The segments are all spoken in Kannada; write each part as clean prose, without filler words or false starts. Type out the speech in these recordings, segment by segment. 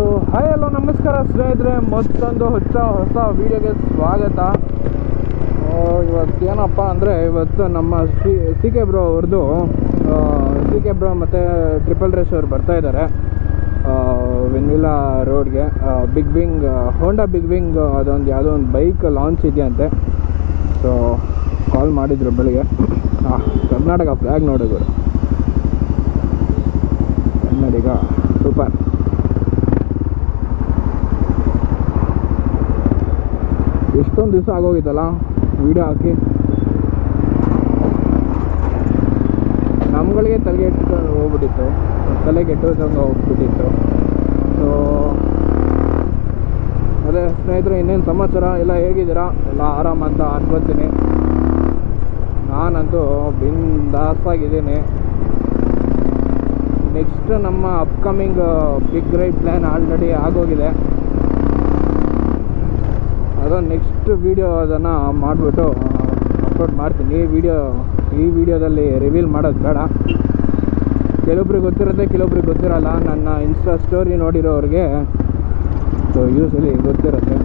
ಸೊ ಹಾಯ್ ಹಲೋ ನಮಸ್ಕಾರ ಸ್ನೇಹಿತರೆ, ಮತ್ತೊಂದು ಹೊಸ ವೀಡಿಯೋಗೆ ಸ್ವಾಗತ. ಇವತ್ತು ಏನಪ್ಪ ಅಂದರೆ, ಇವತ್ತು ನಮ್ಮ ಸಿ ಕೆ ಬ್ರೋ ಅವ್ರದ್ದು ಮತ್ತು ಟ್ರಿಪಲ್ ರೇಸ್ ಅವ್ರು ಬರ್ತಾಯಿದ್ದಾರೆ ವೆನ್ವಿಲಾ ರೋಡ್ಗೆ. ಬಿಗ್ ವಿಂಗ್ ಹೋಂಡಾ ಬಿಗ್ ವಿಂಗ್ ಅದೊಂದು ಯಾವುದೋ ಒಂದು ಬೈಕ್ ಲಾಂಚ್ ಇದೆಯಂತೆ. ಸೊ ಕಾಲ್ ಮಾಡಿದ್ರು ಬೆಳಿಗ್ಗೆ. ಕರ್ನಾಟಕ ಫ್ಲ್ಯಾಗ್ ನೋಡಿದ್ರು, ಕನ್ನಡಿಗ ಸೂಪರ್. ಎಷ್ಟೊಂದು ದಿವಸ ಆಗೋಗಿತ್ತಲ್ಲ ವೀಡಿಯೋ ಹಾಕಿ. ನಮ್ಗಳಿಗೆ ತಲೆಗೆಟ್ಟೋದಂಗೆ ಹೋಗ್ಬಿಟ್ಟಿತ್ತು. ಸೊ ಅದೇ ಸ್ನೇಹಿತರೆ, ಇನ್ನೇನು ಸಮಾಚಾರ ಎಲ್ಲ ಹೇಗಿದ್ದೀರಾ? ಎಲ್ಲ ಆರಾಮ ಅಂತ ಅನ್ಕೋತೀನಿ. ನಾನಂತೂ ಬಿಂದಾಸಾಗಿದ್ದೀನಿ. ನೆಕ್ಸ್ಟ್ ನಮ್ಮ upcoming big ride plan already ಆಗೋಗಿದೆ. ಅದನ್ನು ನೆಕ್ಸ್ಟ್ ವೀಡಿಯೋ ಅದನ್ನು ಮಾಡಿಬಿಟ್ಟು ಅಪ್ಲೋಡ್ ಮಾಡ್ತೀನಿ. ಈ ವಿಡಿಯೋದಲ್ಲಿ ರಿವೀಲ್ ಮಾಡೋದು ಬೇಡ. ಕೆಲವೊಬ್ರಿಗೆ ಗೊತ್ತಿರುತ್ತೆ, ಕೆಲವೊಬ್ರಿಗೆ ಗೊತ್ತಿರಲ್ಲ. ನನ್ನ ಇನ್ಸ್ಟಾ ಸ್ಟೋರಿ ನೋಡಿರೋರಿಗೆ ಸೊ ಯೂಸಲಿ ಗೊತ್ತಿರುತ್ತೆ.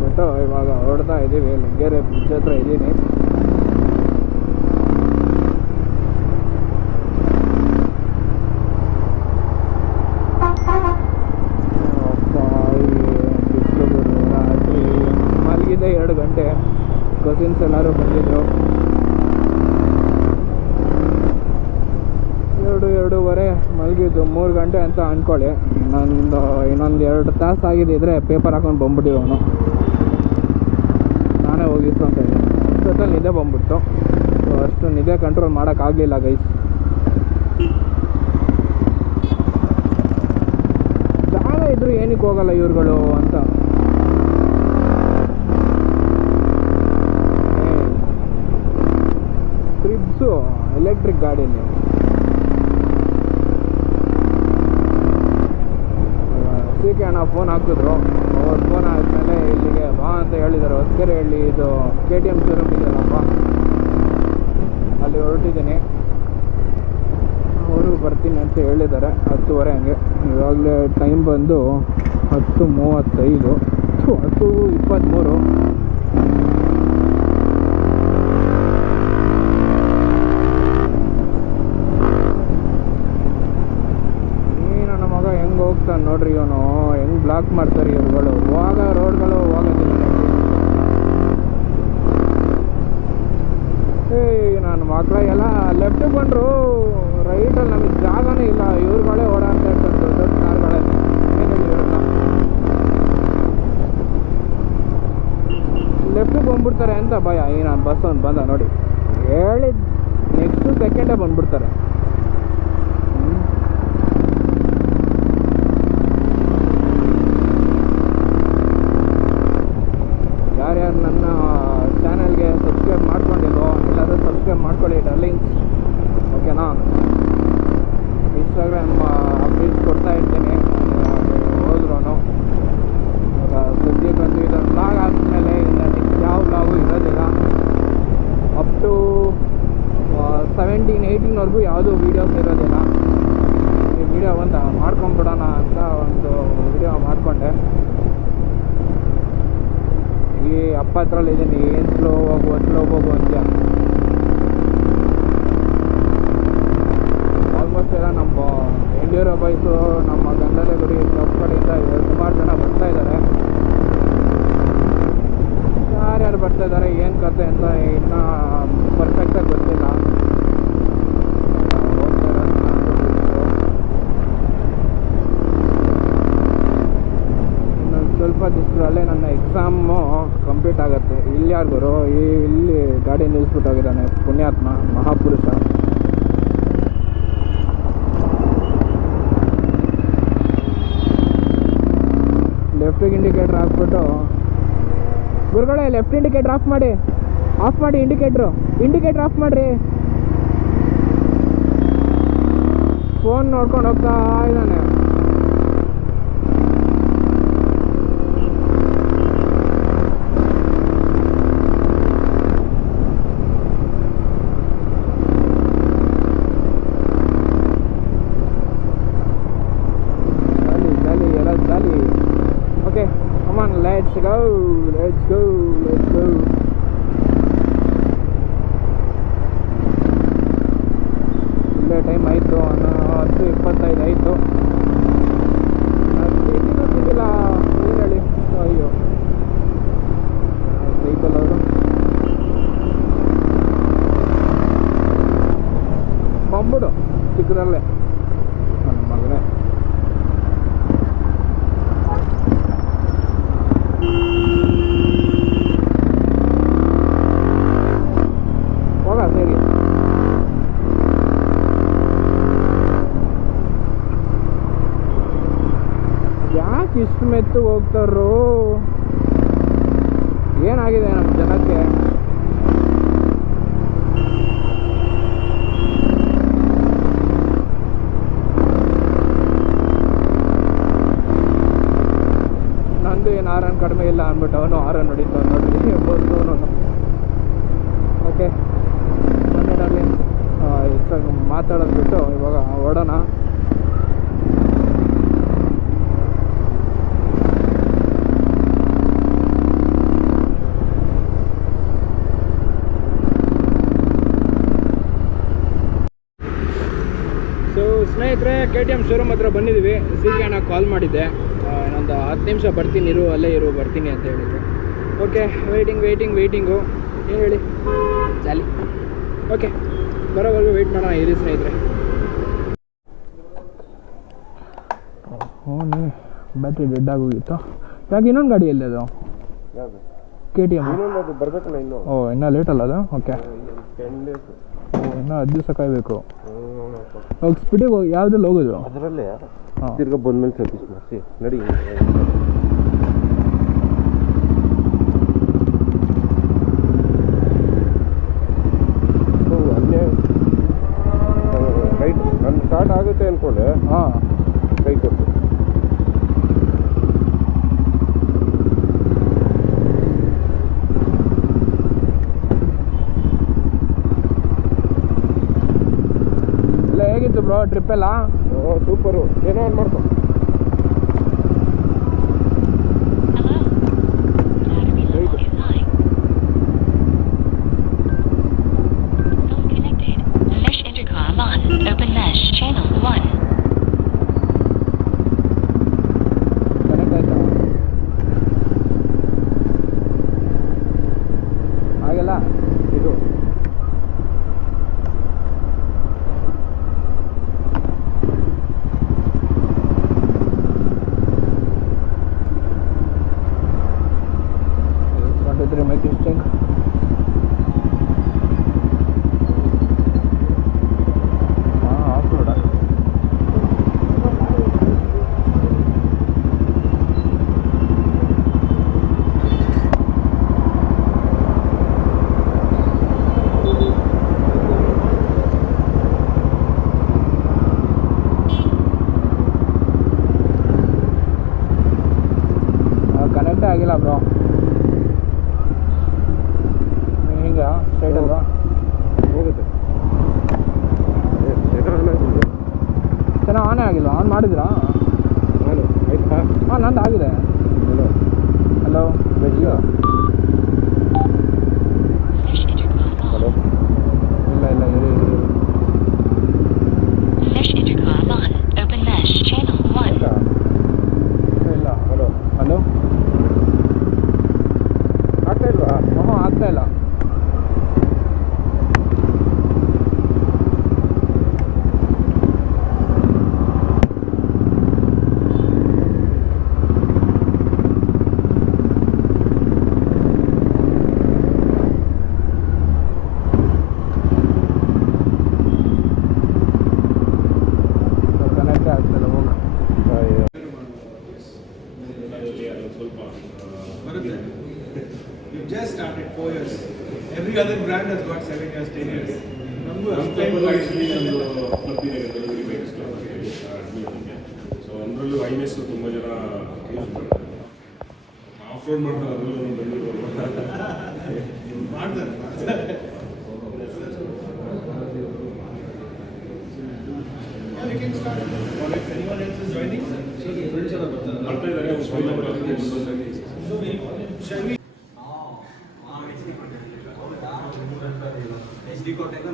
ಬಿಟ್ಟು ಇವಾಗ ಹೊರಡ್ತಾ ಇದ್ದೀವಿ. ಲಿಂಗೇರಿ ಬ್ರಿಡ್ಜ್ ಹತ್ರ ಇದ್ದೀನಿ. ಮಲಗಿದೆ 2 ಗಂಟೆ. ಕಸಿನ್ಸ್ ಎಲ್ಲರೂ ಬಂದಿದ್ದರು. 2:30 ಮಲಗಿದ್ದು. 3 ಗಂಟೆ ಅಂತ ಅಂದ್ಕೊಳ್ಳಿ. ಇನ್ನೊಂದು 2 ತಾಸು ಆಗಿದ್ದಿದ್ರೆ ಪೇಪರ್ ಹಾಕೊಂಡು ಬಂದ್ಬಿಟ್ಟಿರೋನು. ನಾನೇ ಹೋಗಿಸ್ಕೊಂತ ಇದ್ದೀನಿ. ಅಷ್ಟೊತ್ತಲ್ಲಿ ನಿದ್ದೆ ಬಂದ್ಬಿಡ್ತು. ಸೊ ಅಷ್ಟು ನಿದ್ದೆ ಕಂಟ್ರೋಲ್ ಮಾಡೋಕ್ಕಾಗಲಿಲ್ಲ ಗೈಸ್. ಜಾಗ ಇದ್ದರೂ ಏನಕ್ಕೆ ಹೋಗಲ್ಲ ಇವ್ರುಗಳು ಅಂತ. ಟ್ರಿಪ್ಸು ಎಲೆಕ್ಟ್ರಿಕ್ ಗಾಡೀಲಿ ಸಿಕೆ ಅಣ್ಣ ಫೋನ್ ಹಾಕಿದ್ರು. ಅವ್ರು ಫೋನ್ ಆದಮೇಲೆ ಇಲ್ಲಿಗೆ ಬಾ ಅಂತ ಹೇಳಿದ್ದಾರೆ. ಹೊಸಕೆರೆಹಳ್ಳಿ ಇದು KTM ಶೋರೂಮ್ ಇದೆಯಲ್ಲಪ್ಪ, ಅಲ್ಲಿ ಹೊರಟಿದ್ದೀನಿ. ಅವರು ಬರ್ತೀನಿ ಅಂತ ಹೇಳಿದ್ದಾರೆ 10:30 ಹಂಗೆ. ಇವಾಗಲೇ ಟೈಮ್ ಬಂದು 10:35, 10:23. ಹೆಂಗೆ ಹೋಗ್ತಾನೆ ನೋಡ್ರಿ ಇವನು, ಹೆಂಗೆ ಬ್ಲಾಕ್ ಮಾಡ್ತಾರೆ ಇವ್ರುಗಳು. ರೋಡ್ಗಳು ಹೋಗೋದಿಲ್ಲ. ನಾನು ಮಕ್ಕಳ ಎಲ್ಲ ಲೆಫ್ಟಿಗೆ ಬಂದರು, ರೈಟಲ್ಲಿ ನಮಗೆ ಜಾಗನೇ ಇಲ್ಲ. ಇವ್ರುಗಳೇ ಓಡಾಡ್ತಾ ಇರ್ತಾರೆ ದೊಡ್ಡ ದೊಡ್ಡ ಕಾರ್ಗಳೇ. ಏನಿಲ್ಲ ಇವ್ರನ್ನ ಲೆಫ್ಟಿಗೆ ಬಂದ್ಬಿಡ್ತಾರೆ ಅಂತ ಭಯ. ನಾನು ಬಸ್ ಒಂದು ಬಂದ ನೋಡಿ, ಹೇಳಿದ ನೆಕ್ಸ್ಟ್ ಸೆಕೆಂಡೇ ಬಂದ್ಬಿಡ್ತಾರೆ. ಯಾರ್ಯಾರು ನನ್ನ ಚಾನಲ್ಗೆ ಸಬ್ಸ್ಕ್ರೈಬ್ ಮಾಡ್ಕೊಂಡಿಲ್ವೋ ಎಲ್ಲಾದರೂ ಸಬ್ಸ್ಕ್ರೈಬ್ ಮಾಡ್ಕೊಳ್ಳಿ ಡಾರ್ಲಿಂಗ್ಸ್, ಓಕೆನಾ? ಇನ್ಸ್ಟಾಗ್ರಾಮ್ ಅಪ್ಡೇಟ್ಸ್ ಕೊಡ್ತಾ ಇರ್ತೀನಿ ಹೋದ್ರೂ. ಸದ್ಯಕ್ಕಂತೂ ಇದೊಂದು ಬ್ಲಾಗ್ ಆದಮೇಲೆ ಇನ್ನು ನೆಕ್ಸ್ಟ್ ಯಾವ ಬ್ಲಾಗು ಇರೋದಿಲ್ಲ. ಅಪ್ ಟು 17-18ವರೆಗೂ ಯಾವುದೂ ವೀಡಿಯೋಸ್ ಇರೋದಿಲ್ಲ. ಈ ವಿಡಿಯೋ ಒಂದು ಮಾಡ್ಕೊಂಬಿಡೋಣ ಅಂತ ಒಂದು ವಿಡಿಯೋ ಮಾಡಿಕೊಂಡೆ. ಈ 70 ಇದ್ದೀನಿ. ಏನು ಸ್ಲೋ ಹೋಗು ಅಂತ. ಆಲ್ಮೋಸ್ಟ್ ಎಲ್ಲ ನಮ್ಮ ಎಂಡ್ಯೂರೋ ಬೈಸು, ನಮ್ಮ ಗಂಧದ ಗುಡಿ ನಮ್ಮ ಕಡೆಯಿಂದ ಸುಮಾರು ಜನ ಬರ್ತಾ ಇದ್ದಾರೆ. ಯಾರ್ಯಾರು ಬರ್ತಾ ಇದ್ದಾರೆ, ಏನು ಕತೆ ಅಂತ ಇನ್ನೂ ಪರ್ಫೆಕ್ಟಾಗಿ ಗೊತ್ತಿಲ್ಲ. ಸ್ವಲ್ಪ ದಿವಸದಲ್ಲೇ ನನ್ನ ಎಕ್ಸಾಮು ಕಂಪ್ಲೀಟ್ ಆಗುತ್ತೆ. ಇಲ್ಲಿ ಯಾರು ಗುರು, ಇಲ್ಲಿ ಗಾಡಿ ನಿಲ್ಲಿಸ್ಬಿಟ್ಟು ಹೋಗಿದ್ದಾನೆ ಪುಣ್ಯಾತ್ಮ ಮಹಾಪುರುಷ. ಲೆಫ್ಟಿಗೆ ಇಂಡಿಕೇಟ್ರ್ ಹಾಕ್ಬಿಟ್ಟು, ಗುರುಗಳೇ ಲೆಫ್ಟ್ ಇಂಡಿಕೇಟ್ರ್ ಆಫ್ ಮಾಡಿ ಇಂಡಿಕೇಟ್ರ್ ಆಫ್ ಮಾಡಿರಿ. ಫೋನ್ ನೋಡ್ಕೊಂಡು ಹೋಗ್ತಾ ಇದ್ದಾನೆ. go, let's go, let's go. ಇಲ್ಲೇ ಟೈಮ್ ಆಯಿತು 10:25 ಆಯಿತು. ತಿಂಡಿನೂ ತಿಂದಿಲ್ಲ, ಏನು ಹೇಳಿ. ಅಯ್ಯೋ ಸೈಕಲ್ ಅವರು ಬಂದ್ಬಿಡು ಚಿಕ್ಕದಲ್ಲೇ ನನ್ನ ಮಗನೇ. ಹೋಗ ಸರಿ. ಯಾಕೆ ಇಷ್ಟು ಮೆತ್ತು ಹೋಗ್ತಾರೋ, ಏನಾಗಿದೆ ನಮ್ಮ ಜನಕ್ಕೆ? ನಂದು ಏನು ಆರನ್ ಕಡಿಮೆ ಇಲ್ಲ ಅಂದ್ಬಿಟ್ಟು ಅವನು ಆರನ್ ಹೊಡಿತಾವ ನೋಡ್ರಿ ಬಸ್ಸು. ಓಕೆ ಬನ್ನಿ ಡಾರ್ಲಿಂಗ್, ಹೆಚ್ಚಾಗಿ ಮಾತಾಡೋದು ಬಿಟ್ಟು ಇವಾಗ ಹೊಡೋಣ. ಸೊ ಸ್ನೇಹಿತರೆ, KTM ಶೋರೂಮ್ ಹತ್ರ ಬಂದಿದ್ದೀವಿ. CK ಅಣ್ಣ ಕಾಲ್ ಮಾಡಿದ್ದೆ, ಇನ್ನೊಂದು 10 ನಿಮಿಷ ಬರ್ತೀನಿ ಇರು, ಅಲ್ಲೇ ಇರು, ಬರ್ತೀನಿ ಅಂತ ಹೇಳಿದ್ರು. ಓಕೆ, ವೆಯ್ಟಿಂಗು ಏನು ಹೇಳಿ, ಜಾಲಿ. ಓಕೆ, ಬರೋವರೆಗೂ ವೆಯ್ಟ್ ಮಾಡೋಣ ಇರಿ ಸ್ನೇಹಿತರೆ. ನೀ ಬ್ಯಾಟ್ರಿ ಡೆಡ್ ಆಗೋಗಿತ್ತು. ಯಾಕೆ ಇನ್ನೊಂದು ಗಾಡಿ ಎಲ್ಲಿ ಅದು? KTM ಬರಬೇಕಲ್ಲ ಇನ್ನು. ಇನ್ನೂ ಲೇಟ್ ಅಲ್ಲ ಅದು? Okay, 10 days. ಇನ್ನೂ 10 ದಿವಸ ಕಾಯಬೇಕು. ಹೋಗಿ ಸ್ಪೀಡಿಗೆ ಹೋಗಿ ಯಾವುದ್ರಲ್ಲಿ ಹೋಗೋದು? ಅದರಲ್ಲೇ ತಿರ್ಗಾ ಬಂದ್ಮೇಲೆ ಸರ್ವಿಸ್ ಮಾಡಿಸಿ ನಡಿ. ಅಲ್ಲೇ ರೈಟ್ ನನ್ನ ಸ್ಟಾರ್ಟ್ ಆಗುತ್ತೆ ಅಂದ್ಕೊಂಡೆ. ಕೈ ಕೊಟ್ಟು ಹೇಗಿತ್ತು ಬ್ರೋ ಟ್ರಿಪ್ ಎಲ್ಲ? ಸೂಪರು. ಏನೋ ಒಂದು ಮಾಡ್ಕೊ. ಹಾಗೆಲ್ಲ ಇದು make this thing. Off-road. Connect ಆಗಿಲ್ಲ ಬ್ರೋ. ಸ್ಟ್ರೈಟ್ ಅಲ್ವಾ ಹೋಗುತ್ತೆ? ಚೆನ್ನಾಗಿ ಆನೇ ಆಗಿಲ್ಲ. ಆನ್ ಮಾಡಿದ್ರಾ? ಆಯ್ತಾ? ನಂದು ಆಗಿದೆ. ಹಲೋ ಹಲೋ, ಇಲ್ಲ ಇರಿ ಇಲ್ಲ. ಹಲೋ ಹಲೋ, ಆಗ್ತಾ ಇಲ್ವಾ? ಆಗ್ತಾ ಇಲ್ಲ. You just started 4 years. Every other brand has got 7 years, 10 years. So ಅದರಲ್ಲೂ ಐನೆಸ್ ತುಂಬ ಜನ ಯೂಸ್ ಮಾಡ್ತಾರೆ. ಆಫ್ ರೋಡ್ ಮಾಡ್ತಾರೆ, ಅದರಲ್ಲೂ ಮಾಡ್ತಾರೆ. We can start. Or if anyone else is joining, so the friends are ಬರ್ತಾ ಇದ್ದಾರೆ. so we ಎಚ್ ಡಿ ಕೋಟೆಗೂ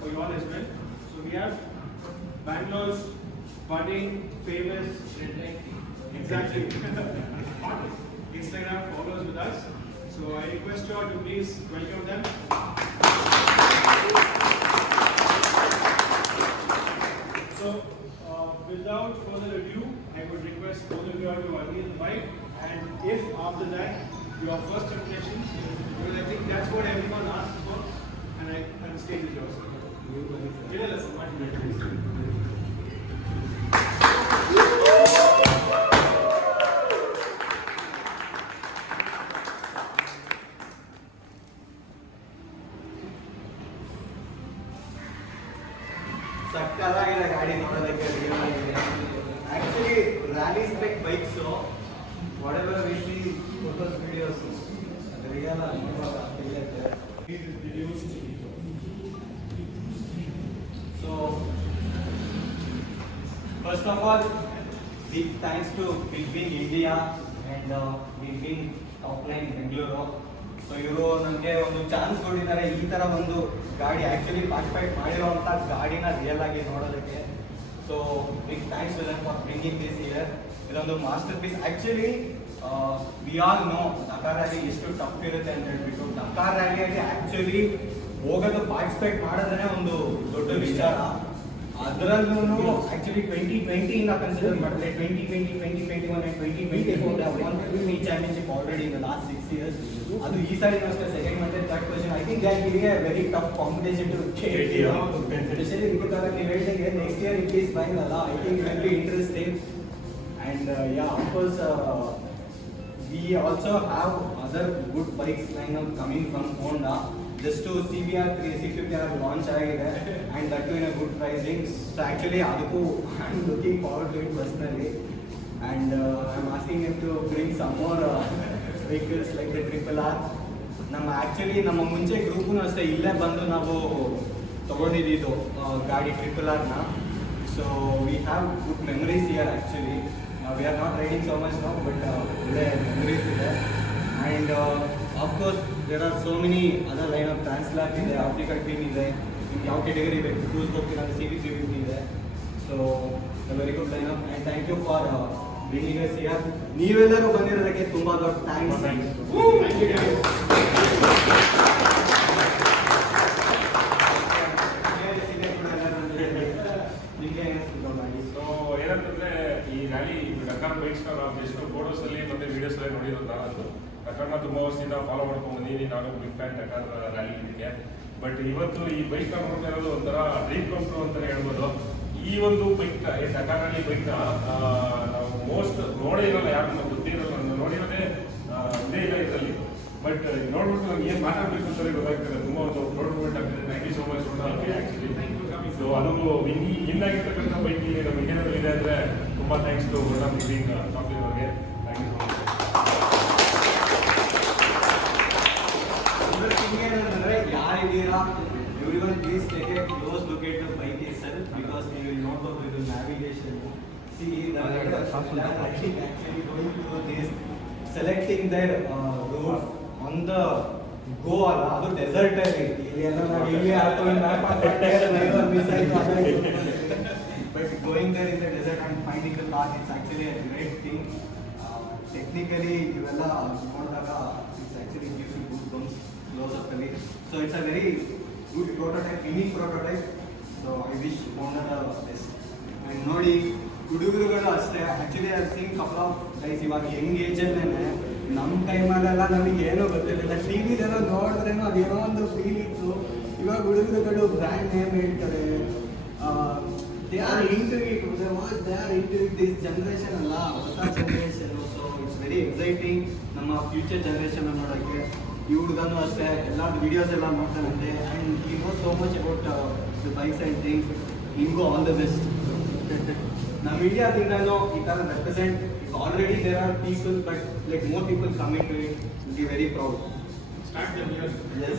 for you all as well. So we have Bangalore's budding, famous, exactly, hot Instagram followers with us. So I request you all to please welcome them. So without further ado, I would request both of you all to unmute the mic, and if after that your first impressions, because I think that's what everyone asks for, and the stage is yours. ಸಕ್ಕತ್ತಾಗಿದೆ ಗಾಡಿ ನೋಡೋದಕ್ಕೆ actually rally spec bikes what we see photos videos ಅದು real so first of all big thanks to Big Wing India and Big Wing top line Bengaluru. So ಇವರು ನನಗೆ ಒಂದು ಚಾನ್ಸ್ ಕೊಟ್ಟಿದ್ದಾರೆ ಈ ಥರ ಒಂದು ಗಾಡಿ ಆ್ಯಕ್ಚುಲಿ ಪಾರ್ಟಿಸಿಪೇಟ್ ಮಾಡಿರೋವಂಥ ಗಾಡಿನ ರಿಯಲ್ ಆಗಿ ನೋಡೋದಕ್ಕೆ. So big thanks to them for bringing this year. ಇದೊಂದು masterpiece. Actually we all know Dakar rally ಎಷ್ಟು ಟಫ್ ಇರುತ್ತೆ ಅಂತ ಹೇಳ್ಬಿಟ್ಟು. ಡಕಾರ್ ರ್ಯಾಲಿಯಲ್ಲಿ ಆ್ಯಕ್ಚುಲಿ ಹೋಗೋದು ಪಾರ್ಟಿಸಿಪೇಟ್ ಮಾಡೋದೇ ಒಂದು ದೊಡ್ಡ ವಿಚಾರ. ಅದರಲ್ಲೂ ಆ್ಯಕ್ಚುಲಿ 2020 ಕನ್ಸಿಡರ್ ಮಾಡಿದ್ರೆ 2020, 2021 and 2024 championship already in the last 6 years. ಅದು ಈ ಸಾರಿ ಅಷ್ಟೇ ಸೆಕೆಂಡ್ ಮತ್ತೆ third position. I think that giving a very tough competition to especially because ನೀವು ಹೇಳ್ದಂಗೆ next year it is fine ಅಲ್ಲ. I think it will be interesting and yeah of course we also have other good bikes line up coming from Honda. Just to CBR 650R launch ಆಗಿದೆ and that too in a good pricing. So actually ಅದಕ್ಕೂ I am looking forward to it personally and I am asking him to bring some more vehicles like the Triple R. ನಮ್ಮ ಮುಂಚೆ ಗ್ರೂಪೂ ಅಷ್ಟೇ ಇಲ್ಲೇ ಬಂದು ನಾವು ತಗೊಂಡಿದ್ದು ಗಾಡಿ Triple R ನ. So we have good memories here actually. We are not riding so much now, but memories there. And of course, there are so many other lineup. Translab ಇದೆ, Africa Twin ಇದೆ, in ಯಾವ category ಬೇಕು cruise ಹೋಗ್ತೀರಾ ಅಂತ CB350 ಇದೆ. So a very good lineup and thank you for bringing us here. ನೀವೆಲ್ಲರೂ ಬಂದಿರೋದಕ್ಕೆ ತುಂಬಾ ದೊಡ್ಡ ಥ್ಯಾಂಕ್ಸ್. Thank you guys. ಏನಂತಂದ್ರೆ ಈ ರ್ಯಾಲಿ ಡಕಾರ್ ಬೈಕ್ಸ್ನ ನಾವು ಎಷ್ಟು ಫೋಟೋಸಲ್ಲಿ ಮತ್ತು ವೀಡಿಯೋಸಲ್ಲಿ ನೋಡಿರೋದು ನಾನಂತೂ ಡಕಾರ್ನ ತುಂಬ ವರ್ಷದಿಂದ ಫಾಲೋ ಮಾಡ್ಕೊಂಡು ಬಂದೀನಿ. ನಾನು ಬಿಗ್ ಫ್ಯಾನ್ ಡಕಾರ್ ರ್ಯಾಲಿ ಇದಕ್ಕೆ. ಬಟ್ ಇವತ್ತು ಈ ಬೈಕ್ನ ನೋಡ್ತಾ ಇರೋದು ಒಂಥರ ಡ್ರೀಮ್ ಕಮ್ ಟ್ರೂ ಅಂತಲೇ ಹೇಳ್ಬೋದು. ಈ ಒಂದು ಬೈಕ್ನ ಡಕಾರ್ ರ್ಯಾಲಿ ಬೈಕ್ನ ನಾವು ಮೋಸ್ಟ್ ನೋಡೇ ಇರೋಲ್ಲ, ಯಾರು ನಮ್ಗೆ ಗೊತ್ತಿರೋಲ್ಲ. ನಾನು ನೋಡಿರೋದೇ ಇದೇ ಇಲ್ಲ ಇದರಲ್ಲಿ. ಬಟ್ ನೋಡ್ಬಿಟ್ಟು ನಮ್ಗೆ ಏನು ಮಾತಾಡಬೇಕು ಅಂತಲೇ ಗೊತ್ತಾಗ್ತದೆ. ತುಂಬ ಒಂದು ಪ್ರೌಡ್ ಮೂಮೆಂಟ್ ಆಗ್ತದೆ. Thank you so much actually. So ಅದೊಂದು ಇನ್ನಾಗಿರ್ತಕ್ಕಂಥ ಬೈಕ್ ಇಲ್ಲಿ ನಮ್ಮ ಇಂಡಿಯಾದಲ್ಲಿ ಇದೆ ಅಂದರೆ ತುಂಬ thanks to Honda big company ಅವ್ರಿಗೆ. Thank you so much. ಅಂದರೆ ಯಾರಿದ್ದೀರಾ everyone please take a close look at the bike itself because you will not go with the navigation. See the actually going through this selecting their route on the go ಅಲ್ಲ, ಅದು ಡೆಸರ್ಟ್ ಅಲ್ಲಿ ಇಲ್ಲಿ ಎಲ್ಲ ನಾವು ಇಲ್ಲಿ ಹಾಕೊಂಡು ಮ್ಯಾಪ್ ಹಾಕೊಂಡು ಮಿಸ್ ಆಯ್ತು. But going there in the desert and finding the path it's actually a great thing. Technically ಇವೆಲ್ಲ ನೋಡಿದಾಗ it's actually gives you good bumps close up ಅಲ್ಲಿ. So it's a very good prototype, unique prototype. So I wish Honda the best. And ನೋಡಿ ಹುಡುಗರುಗಳು ಅಷ್ಟೇ actually I seen couple of guys ಇವಾಗ ಯಂಗ್ ಏಜಲ್ಲೇ ನಮ್ಮ ಟೈಮಲ್ಲೆಲ್ಲ ನಮಗೆ ಏನೂ ಗೊತ್ತಿರಲಿಲ್ಲ. ಟಿ ವಿದೆಲ್ಲ ನೋಡಿದ್ರೇನೋ ಅದೇನೋ ಒಂದು ಫೀಲ್ ಇತ್ತು. ಇವಾಗ ಹುಡುಗರುಗಳು ಬ್ರ್ಯಾಂಡ್ ನೇಮ್ ಹೇಳ್ತಾರೆ. They are into it, they are into it. This generation ಅಲ್ಲ, ಹೊಸ generation. So it's very exciting ನಮ್ಮ ಫ್ಯೂಚರ್ ಜನ್ರೇಷನ್ ನೋಡೋಕ್ಕೆ. ಈ ಹುಡುಗನೂ ಅಷ್ಟೇ ಎಲ್ಲಾದ್ರು ವೀಡಿಯೋಸ್ ಎಲ್ಲ ನೋಡ್ತಾನಂತೆ and he knows so much about the bikes and things. ಹಿಂಗೂ ಆಲ್ ದ ಬೆಸ್ಟ್. ನಮ್ಮ ಇಂಡಿಯಾದಿಂದನೂ ಈ ಥರ represent already there are people, but like more people coming to it, will be very proud. Start them here. Yes.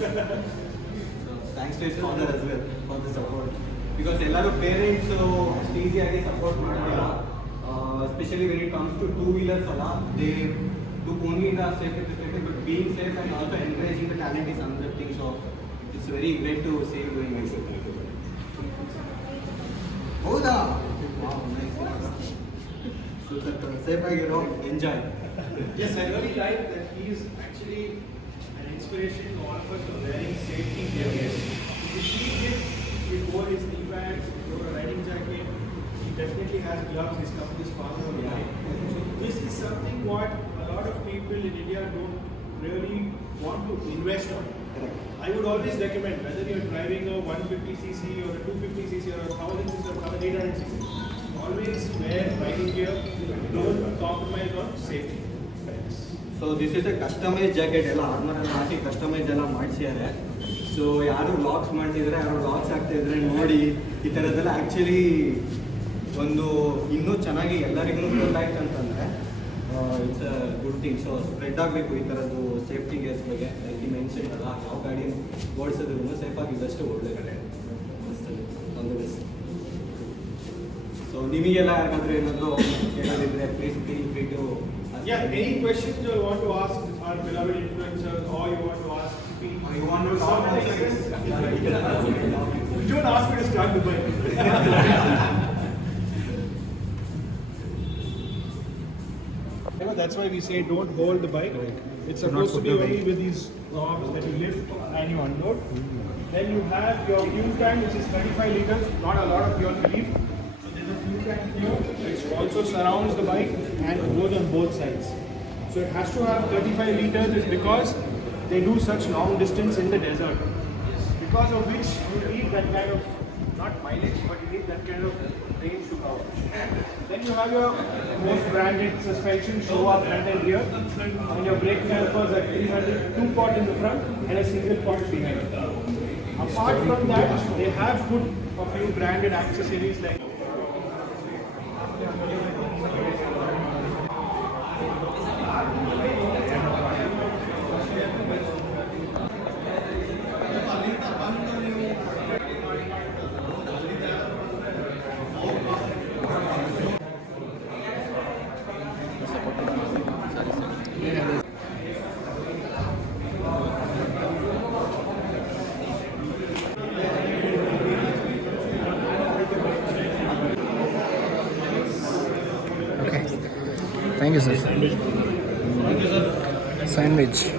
Thanks to his father as well for the support. Because ಎಲ್ಲರೂ ಪೇರೆಂಟ್ಸು ಅಷ್ಟು ಈಸಿಯಾಗಿ ಸಪೋರ್ಟ್ ಮಾಡೋದಿಲ್ಲ, especially when it comes to two wheelers ಅಲ್ಲ, they do only the safety but being safe and also encouraging the talent is another thing. So it's very great to see you doing it. ಹೌದಾ? ಸೇಫ್ ಆಗಿರೋ, enjoy. Yes, I really like that he is actually an inspiration to all of us for wearing safety gear. If you see him, he wore his knee pads, he wore a riding jacket, he definitely has gloves, he's come this far from the line. So this is something what a lot of people in India don't really want to invest on. I would always recommend, whether you're driving a 150cc or a 250cc or a 1000cc or 1800cc, always wear riding gear, don't compromise on safety. So this is A customise jacket, ಎಲ್ಲ ಆರ್ಮರಲ್ಲಿ ಹಾಕಿ ಕಸ್ಟಮೈಸ್ ಎಲ್ಲ ಮಾಡಿಸಿದ್ದಾರೆ. ಸೊ ಯಾರು ಲಾಕ್ಸ್ ಮಾಡ್ತಿದ್ರೆ, ಯಾರು ಲಾಕ್ಸ್ ಆಗ್ತಾಯಿದ್ರೆ ನೋಡಿ, ಈ ಥರದ್ದೆಲ್ಲ ಆ್ಯಕ್ಚುಲಿ ಒಂದು ಇನ್ನೂ ಚೆನ್ನಾಗಿ ಎಲ್ಲರಿಗೂ ಗೊತ್ತಾಯ್ತು ಅಂತಂದರೆ it's a good thing. So spread ಆಗಬೇಕು ಈ ಥರದ್ದು ಸೇಫ್ಟಿ ಗೇರ್ಸ್ ಬಗ್ಗೆ. ಲೈಕ್ ಈ ಮೆನ್ಷನ್ ಅಲ್ಲ, ಯಾವ ಗಾಡಿ ಓಡಿಸೋದ್ರೂ ಸೇಫಾಗಿದ್ದಷ್ಟು ಒಳ್ಳೆ ಕಡೆ ಒಂದು ಬೆಸ್ಟ್. ಸೊ ನಿಮಗೆಲ್ಲ ಯಾರಾದರೂ ಏನಾದರೂ ಕೇಳೋದಿದ್ರೆ please feel free to. Yeah, any questions you want to ask our beloved influencers, or you want to ask me, You want to some talk extent, also? you don't ask me to start the bike. That's why we say don't hold the bike. It's supposed to be only with these knobs that you lift and you unload. Then you have your fuel tank, which is 35 liters, not a lot of fuel to leave. So there's a fuel tank here, which also surrounds the bike and goes on both sides. So it has to have 35 liters is because they do such long distance in the desert. Because of which you need that kind of, not mileage, but you need that kind of range to cover. Then you have your most branded suspension, show up front and rear, and your brake calipers are 300, 2-pot in the front and a single pot behind. Apart from that, they have put a few branded accessories like Thank you, sir. Sandwich.